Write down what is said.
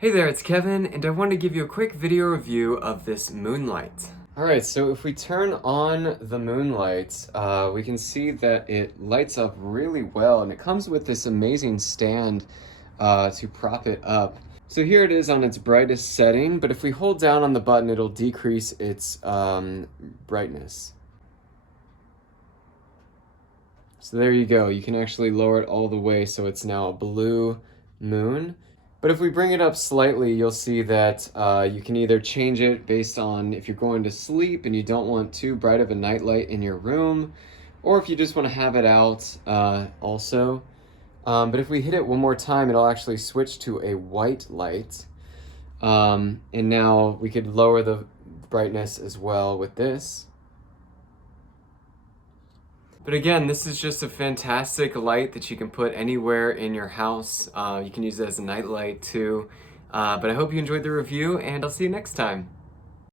Hey there, it's Kevin, and I wanted to give you a quick video review of this moonlight. Alright, so if we turn on the moonlight, we can see that it lights up really well, and it comes with this amazing stand to prop it up. So here it is on its brightest setting, but if we hold down on the button, it'll decrease its brightness. So there you go, you can actually lower it all the way so it's now a blue moon. But if we bring it up slightly, you'll see that you can either change it based on if you're going to sleep and you don't want too bright of a nightlight in your room, or if you just want to have it out also. But if we hit it one more time, it'll actually switch to a white light. And now we could lower the brightness as well with this. But again, this is just a fantastic light that you can put anywhere in your house. You can use it as a night light too. But I hope you enjoyed the review, and I'll see you next time.